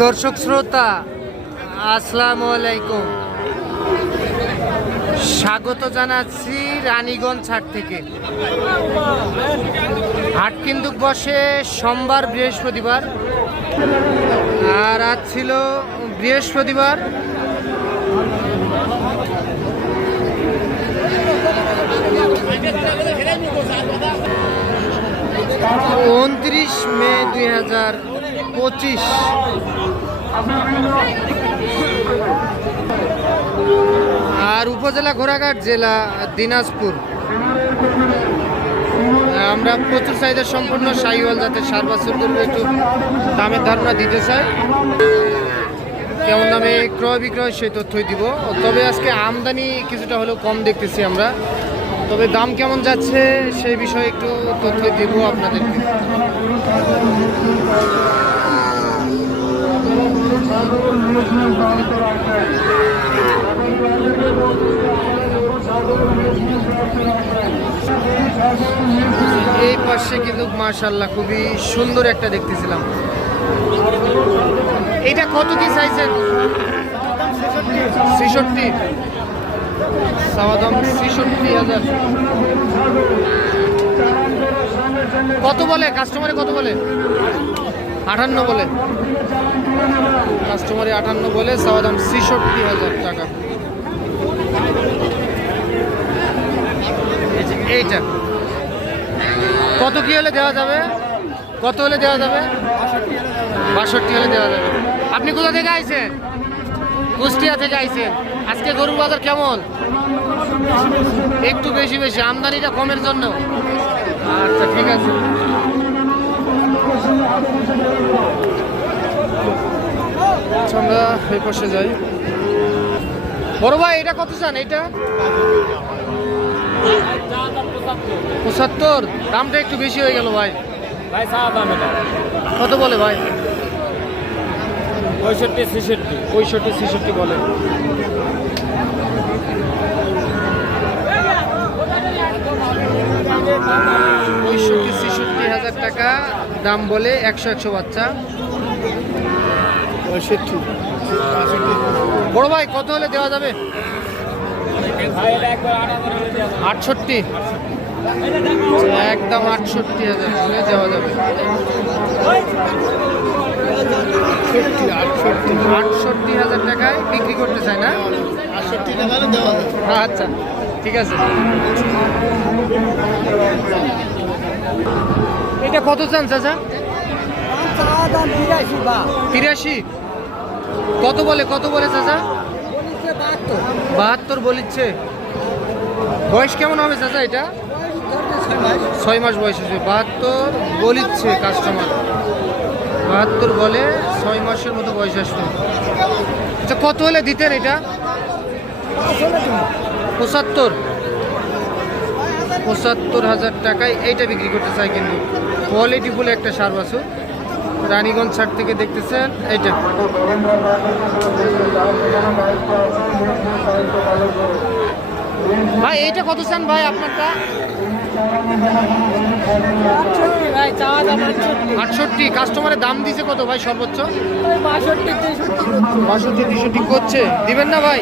দর্শক শ্রোতা, আসসালামু আলাইকুম। স্বাগত জানাচ্ছি রানীগঞ্জ হাট থেকে। হাট কিন্তু বসে সোমবার বৃহস্পতিবার। আর আজ ছিল বৃহস্পতিবার। উনত্রিশ মে দুই হাজার পঁচিশ। আর উপজেলা ঘোড়াঘাট জেলা দিনাজপুর। আমরা প্রচুর চাহিদা সম্পূর্ণ সাইওয়াল যাতে সার বছর করবে একটু দামের ধারণা দিতে চাই। কেমন দামে ক্রয় বিক্রয় সেই তথ্যই দিব। তবে আজকে আমদানি কিছুটা হলেও কম দেখতেছি আমরা। তবে দাম কেমন যাচ্ছে সেই বিষয়ে একটু তথ্য দিব আপনাদেরকে। এই পাশে কিন্তু মাশাল্লাহ খুবই সুন্দর একটা দেখতেছিলাম। এটা কত কি চাইছেন ছেষট্টি। চাওয়া দাম ছেষট্টি হাজার। কত বলে? কাস্টমারে কত বলে? আটান্ন বলে। কাস্টমারে আটান্ন বলে, চাওয়া দাম ছেষট্টি হাজার টাকা। এইটা। কত কি হলে দেওয়া যাবে? কত হলে দেওয়া যাবে? বাষট্টি হলে দেওয়া যাবে। আপনি কোথা থেকে আইছেন? কুষ্টিয়া থেকে আইছেন। আজকে গরুর বাজার কেমন? একটু বেশি বেশি। আমদানিটা কমের জন্য। আচ্ছা ঠিক আছে। আমরা এই পাশে যাই। বড় ভাই এটা কত চান? এটা পঁচাত্তর? দামটা একটু বেশি হয়ে গেল ভাই। ভাই দাম এটা। কত বলে ভাই? পঁয়ষট্টি ছেষট্টি। পঁয়ষট্টি ছেষট্টি বলে। পঁয়ষট্টি ছেষট্টি হাজার টাকা। দাম বলে একশো একশো বাচ্চা। বড় ভাই কত হলে দেওয়া যাবে। আটষট্টি। একদম আটষট্টি হাজার হলে দেওয়া যাবে। আটষট্টি আটষট্টি। হাজার টাকায় বিক্রি করতে চায় না? আটষট্টি টাকা দেওয়া আচ্ছা ঠিক আছে। এটা কত চান, চাচা? তিরাশি। কত বলে কত বলে, চাচা? বাহাত্তর বলিচ্ছে। বয়স কেমন হবে, চাচা এটা? ছয় মাস বয়স হয়েছে। বাহাত্তর বলিচ্ছে কাস্টমার বাহাত্তর বলে ছয় মাসের মতো বয়স আসতো আচ্ছা কত হলে দিতেন এটা? পঁচাত্তর। পঁচাত্তর হাজার টাকায় এইটা বিক্রি করতে চাই কিন্তু। কোয়ালিটি বলে একটা সার বাছু রানীগঞ্জ ছাড় থেকে দেখতেছেন এইটা। ভাই এইটা কত চান ভাই আপনারটা? আটষট্টি। কাস্টমারের দাম দিছে কত ভাই সর্বোচ্চ? বাষট্টি তেষট্টি করছে। দিবেন না ভাই?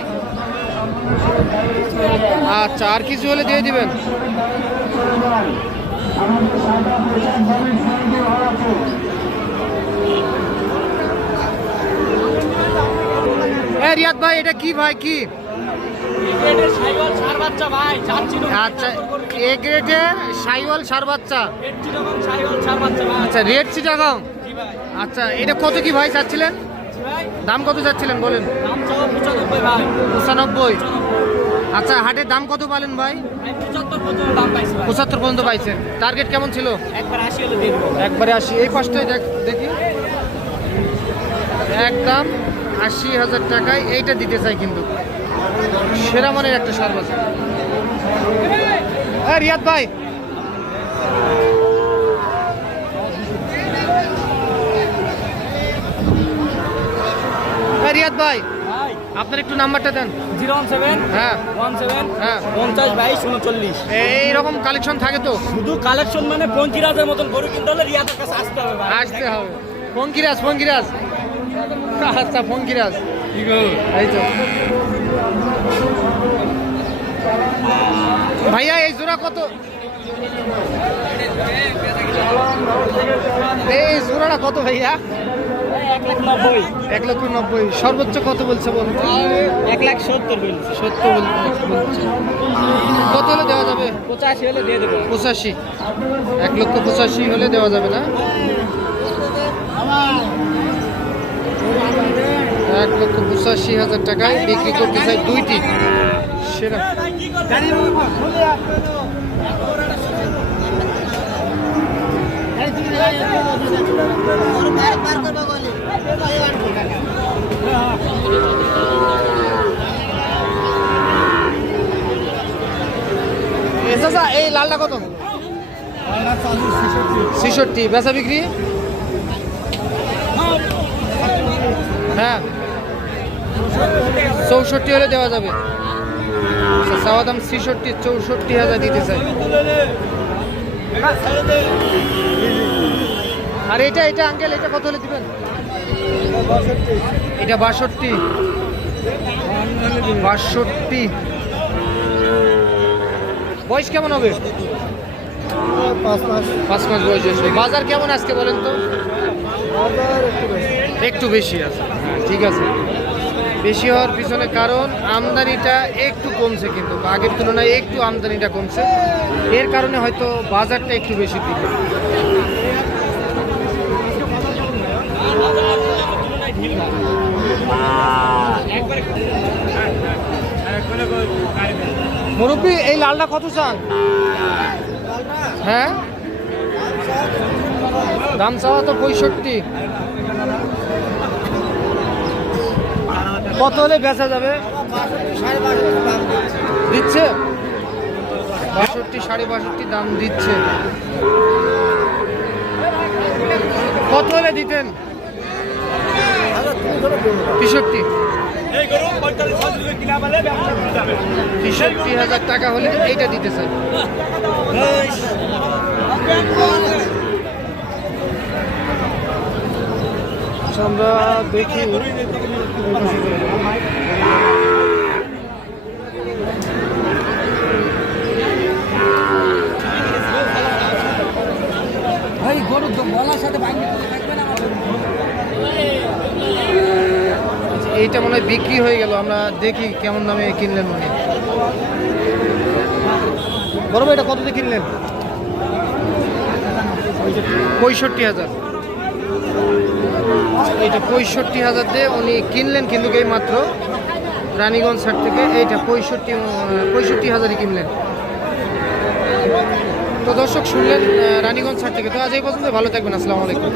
আচ্ছা আর কিছু হলে দিয়ে দিবেন। রিয়াদ ভাই এটা কি ভাই কি? আচ্ছা এ সাইওয়াল সার বাচ্চা। আচ্ছা রেড চিটাগাং। আচ্ছা এটা কত কি ভাই চাচ্ছিলেন? দাম কত চাচ্ছিলেন বলেন। পঁচানব্বই। আচ্ছা হাটের দাম কত পালেন ভাই? পঁচাত্তর পর্যন্ত পাইছেন টার্গেট কেমন ছিল? একবার আশি, এই পাশটাই দেখ একদম আশি হাজার টাকায় এইটা দিতে চাই কিন্তু। সেরা মানের একটা সার হ্যাঁ রিয়াদ ভাই। রিয়াদ ভাই। আপনার একটু নাম্বারটা দেন। জিরো ওয়ান সেভেন হ্যাঁ। ওয়ান সেভেন হ্যাঁ। পঞ্চাশ বাইশ উনচল্লিশ। এইরকম কালেকশন থাকে তো? শুধু কালেকশন মানে পঞ্চিরাজের মতন গরু কিনতে হলে রিয়াদের কাছে আসতে হবে আসতে হবে। পঙ্কিরাজ পঙ্কিরাজ। আচ্ছা গো? এই তো। ভাইয়া এই জোড়া কত? এই জোড়াটা কত ভাইয়া? এক লক্ষ নব্বই। সর্বোচ্চ কত বলছে বলুন? এক লাখ সত্তর বলছে। বলছে। কত হলে দেওয়া যাবে? পঁচাশি হলে দিয়ে দেবো। পঁচাশি। এক লক্ষ পঁচাশি হলে দেওয়া যাবে না? এক লক্ষ পঁচাশি হাজার টাকায় বিক্রি করতে চাই দুইটি। সেরা এ এই লালটা কত? ছেষট্টি। বেচা বিক্রি? হ্যাঁ। চৌষট্টি হলে দেওয়া যাবে। চাওয়া দাম ছেষট্টি, চৌষট্টি হাজার দিতে চাই। আর এটা এটা আঙ্কেল এটা কত হলে দিবেন? এটা বাষট্টি। বাষট্টি। বয়স কেমন হবে? পাঁচ মাস বয়স হয়েছে। বাজার কেমন আজকে বলেন তো? একটু বেশি আছে। ঠিক আছে। বেশি হওয়ার পিছনে কারণ আমদানিটা একটু কমছে কিন্তু। আগের তুলনায় একটু আমদানিটা কমছে। এর কারণে হয়তো বাজারটা একটু বেশি দিবে। মুরব্বী, এই লালটা কত চান? হ্যাঁ? দাম চাওয়া তো পঁয়ষট্টি। কত হলে বেচা যাবে? দিচ্ছে? বাষট্টি, সাড়ে বাষট্টি দাম দিচ্ছে। কত হলে দিতেন? তেষট্টি তেষট্টি হাজার টাকা হলে এইটা দিতে চাই আচ্ছা, আমরা দেখি। ভাই গরু তো বলার সাথে ভাঙি থাকবে না এইটা মনে হয় বিক্রি হয়ে গেল। আমরা দেখি কেমন দামে কিনলেন উনি। বড় ভাই এটা কত দিয়ে কিনলেন? পঁয়ষট্টি হাজার। এইটা পঁয়ষট্টি হাজার দিয়ে উনি কিনলেন কিন্তু এই মাত্র রানীগঞ্জ হাট থেকে। এইটা পঁয়ষট্টি পঁয়ষট্টি হাজারই কিনলেন। তো দর্শক শুনলেন রানীগঞ্জ হাট থেকে। তো আজ এই পর্যন্ত ভালো থাকবেন। আসসালামু আলাইকুম।